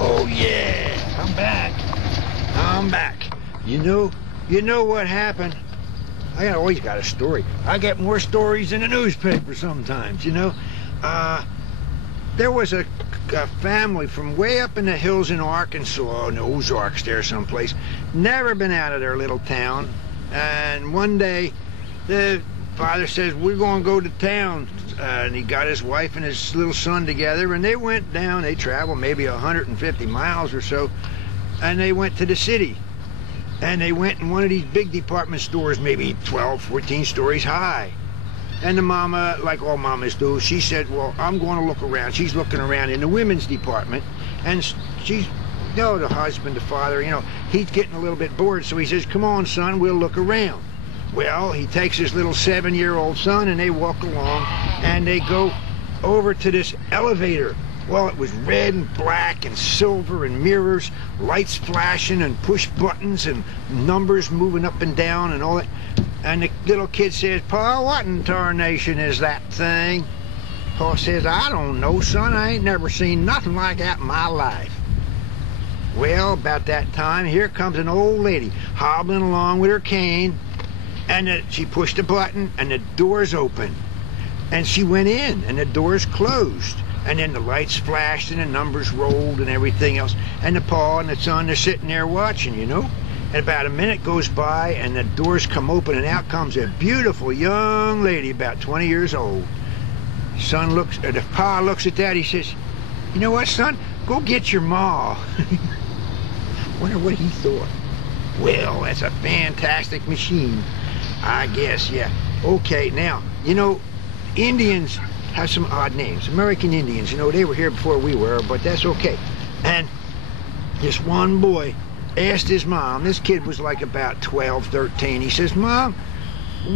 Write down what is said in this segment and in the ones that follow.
Oh yeah, I'm back. I'm back. You know what happened? I always got a story. I get more stories in the newspaper sometimes, you know. There was a family from way up in the hills in Arkansas, in the Ozarks there someplace, never been out of their little town. And one day, the father says, we're going to go to town. And he got his wife and his little son together, and they went down. They traveled maybe 150 miles or so, and they went to the city. And they went in one of these big department stores, maybe 12, 14 stories high. And the mama, like all mamas do, she said, well, I'm going to look around. She's looking around in the women's department, and she's, the husband, the father, he's getting a little bit bored, so he says, come on, son, we'll look around. Well, he takes his little 7-year-old son, and they walk along, and they go over to this elevator. Well, it was red and black and silver and mirrors, lights flashing and push buttons and numbers moving up and down and all that. And the little kid says, Pa, what in tarnation is that thing? Pa says, I don't know, son. I ain't never seen nothing like that in my life. Well, about that time, here comes an old lady hobbling along with her cane. And she pushed a button, and the doors opened. And she went in, and the doors closed. And then the lights flashed, and the numbers rolled, and everything else. And the pa and the son, they're sitting there watching, And about a minute goes by, and the doors come open, and out comes a beautiful young lady, about 20 years old. The pa looks at that, he says, you know what, son? Go get your ma. Wonder what he thought. Well, that's a fantastic machine. I guess, yeah. Okay, now, Indians have some odd names. American Indians, they were here before we were, but that's okay. And this one boy asked his mom, this kid was like about 12, 13, he says, Mom,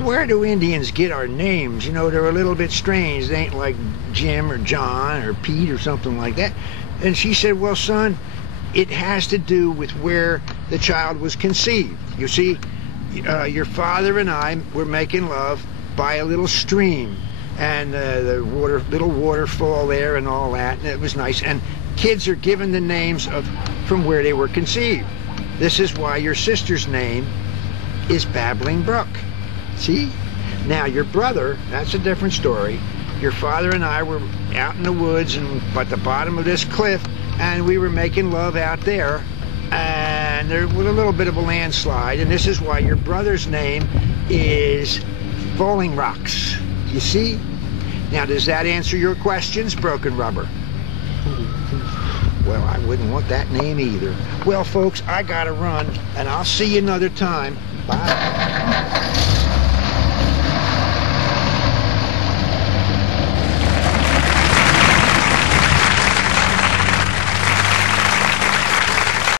where do Indians get our names? They're a little bit strange. They ain't like Jim or John or Pete or something like that. And she said, well, son, it has to do with where the child was conceived. You see, your father and I were making love by a little stream, and the little waterfall there and all that, and it was nice. And kids are given the names from where they were conceived. This is why your sister's name is Babbling Brook. See? Now, your brother, that's a different story. Your father and I were out in the woods and at the bottom of this cliff, and we were making love out there. And there was a little bit of a landslide, and this is why your brother's name is Falling Rocks. You see? Now, does that answer your questions, Broken Rubber? Well, I wouldn't want that name either. Well, folks, I gotta run, and I'll see you another time. Bye.